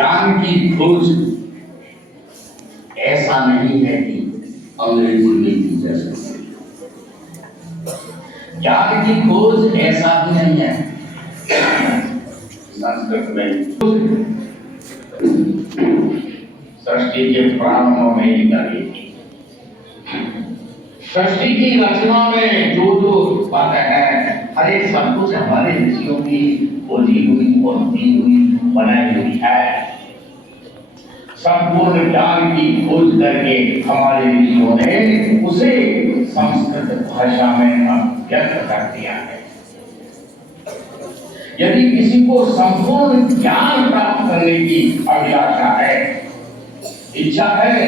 ज्ञान की खोज ऐसा नहीं है कि अंग्रेजी में की जा सकती। ज्ञान की खोज ऐसा भी नहीं है संस्कृत में सृष्टि के प्रारंभ में ही करी थी। सृष्टि की रचना में जो जो बातें हैं, हर एक सब कुछ हमारे ऋषियों की खोजी हुई और दी हुई बनाई हुई है। संपूर्ण ज्ञान की खोज करके हमारे ऋषियों ने उसे संस्कृत भाषा में व्यक्त कर दिया है। यदि किसी को संपूर्ण ज्ञान प्राप्त करने की अभिलाषा है, इच्छा है,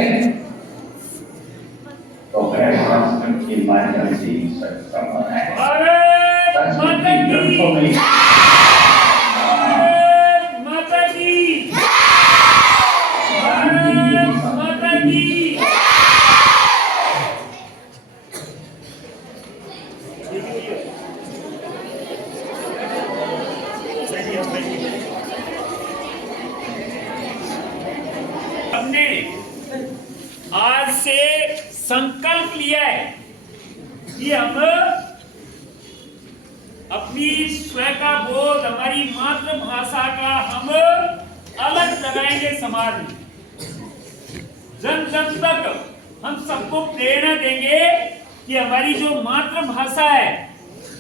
तो वह संस्कृत के माध्यम से ही संभव है। संस्कृत के ग्रंथों में हमने आज से संकल्प लिया है कि हम अपनी स्वयं का बोध, हमारी मातृभाषा का हम अलग लगाएंगे समाज में। जन जन तक हम सबको प्रेरणा देंगे कि हमारी जो मातृभाषा है,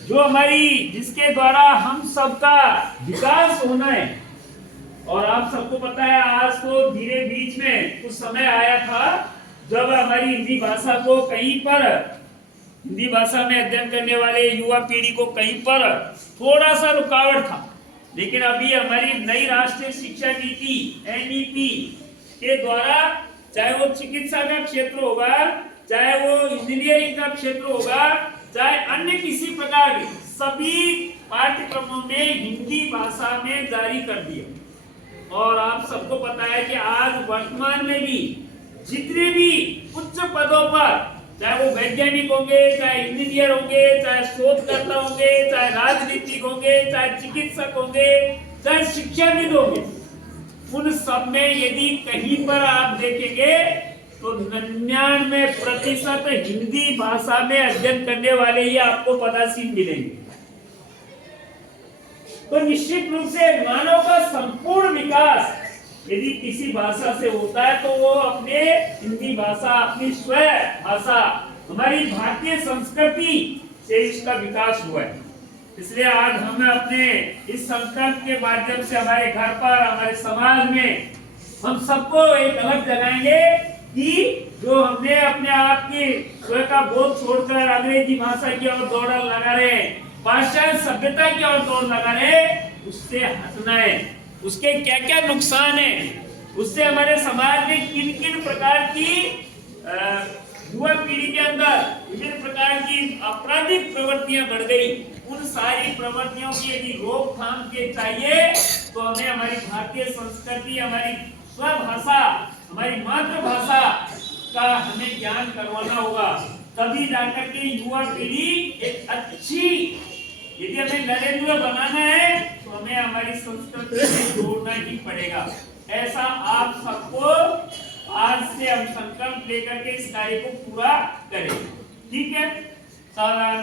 जो हमारी, जिसके द्वारा हम सबका विकास होना है। और आप सबको पता है, आज तो धीरे बीच में कुछ समय आया था जब हमारी हिंदी भाषा को कहीं पर, हिंदी भाषा में अध्ययन करने वाले युवा पीढ़ी को कहीं पर थोड़ा सा रुकावट था। लेकिन अभी हमारी नई राष्ट्रीय शिक्षा नीति NEP के द्वारा, चाहे वो चिकित्सा का क्षेत्र होगा, चाहे वो इंजीनियरिंग का क्षेत्र होगा, चाहे अन्य किसी प्रकार के सभी पाठ्यक्रमों में हिंदी भाषा में जारी कर दिया। और आप सबको पता है कि आज वर्तमान में भी जितने भी उच्च पदों पर, चाहे वो वैज्ञानिक होंगे, चाहे इंजीनियर होंगे, चाहे शोधकर्ता होंगे, चाहे राजनीतिक होंगे, चाहे चिकित्सक होंगे, चाहे शिक्षाविद होंगे, उन सब में यदि कहीं पर आप देखेंगे तो 99% हिंदी भाषा में अध्ययन करने वाले ही आपको पदासीन मिलेंगे। तो निश्चित रूप से मानव का संपूर्ण विकास यदि किसी भाषा से होता है तो वो अपने हिंदी भाषा, अपनी स्वयं भाषा, हमारी भारतीय संस्कृति से इसका विकास हुआ है। इसलिए आज हमें अपने इस संकल्प के माध्यम से हमारे घर पर, हमारे समाज में हम सबको एक अलग जगाएंगे कि जो हमने अपने आप की स्वयं का बोध छोड़कर अंग्रेजी भाषा की ओर दौड़ लगा रहे हैं, पाश्चात्य सभ्यता की ओर दौड़ लगा रहे, उससे हटना है। उसके क्या क्या नुकसान है, उससे हमारे समाज में किन किन प्रकार की युवा पीढ़ी के अंदर विभिन्न प्रकार की आपराधिक प्रवृत्तियां बढ़ गई, उन सारी प्रवृत्तियों की यदि रोकथाम के चाहिए तो हमें हमारी भारतीय संस्कृति, हमारी स्वभाषा, हमारी मातृभाषा का हमें ज्ञान करवाना होगा। तभी जाकर के युवा पीढ़ी एक अच्छी, यदि हमें नरेंद्र बनाना है तो हमें हमारी संस्कृति से जोड़ना ही पड़ेगा। ऐसा आप सबको आज से हम संकल्प लेकर के इस कार्य को पूरा करें। ठीक है, सावधान।